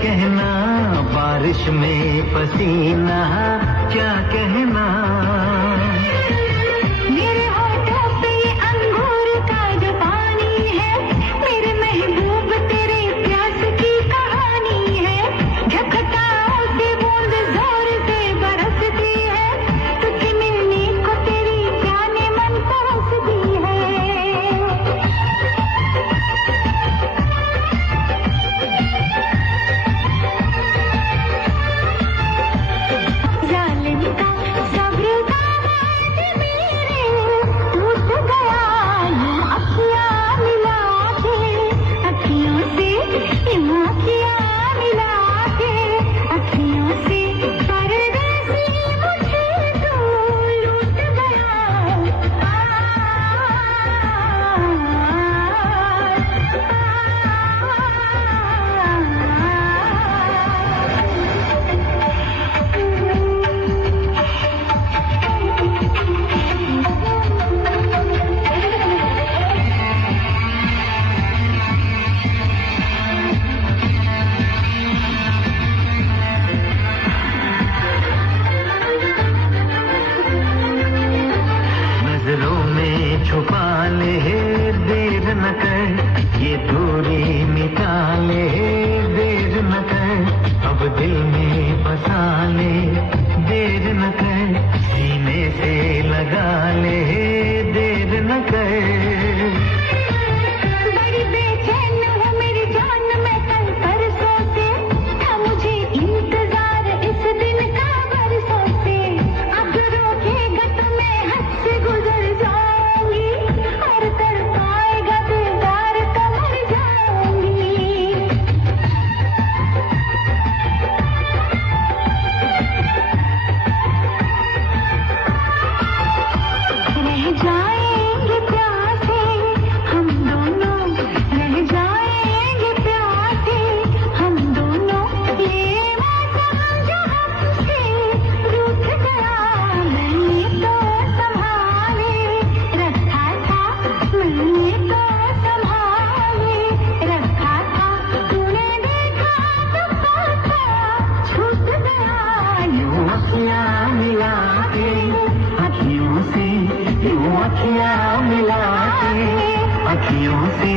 कहना, बारिश में पसीना क्या कहना। मेरे होठों पे अंगूर का जो पानी है, मेरे महबूब तेरे प्यास की कहानी है। झखटाओं से बूंद जोर से बरसती है, तुझे मिलने को तेरी जाने मन तरसती है। जालिम का सब्र का बांध मेरे टूट गया, यूं अखियां मिला के, अखियों से यूं अखियां मिला के, अखियों से परदेसी मुझे तू लूट गया। नजरों में छुपा ले, देर न कर, ये दूरी मिटा ले, देर न कर, अब दिल में बसा ले, देर न कर, सीने से लगा ले, देर न कर। बड़ी बेचैन हूँ मेरी जान मैं कल परसों से, था मुझे इंतजार इस दिन का बरसों से। अब रोकेगा तो मैं हद से गुजर जाऊंगी, और कर पाएगा दिलदार तो मर जाऊंगी। रह जाएंगे प्यासे हम दोनों, रह जाएंगे प्यासे हम दोनों, ये मौसम जो हमसे रूठ गया, मैंने तो संभाले रखा था, मैंने तो संभाले रखा था, तूने देखा तो पाता छूट गया। यूं अखियां मिला के, अखियों से यूं अखियां मिला के, अखियों से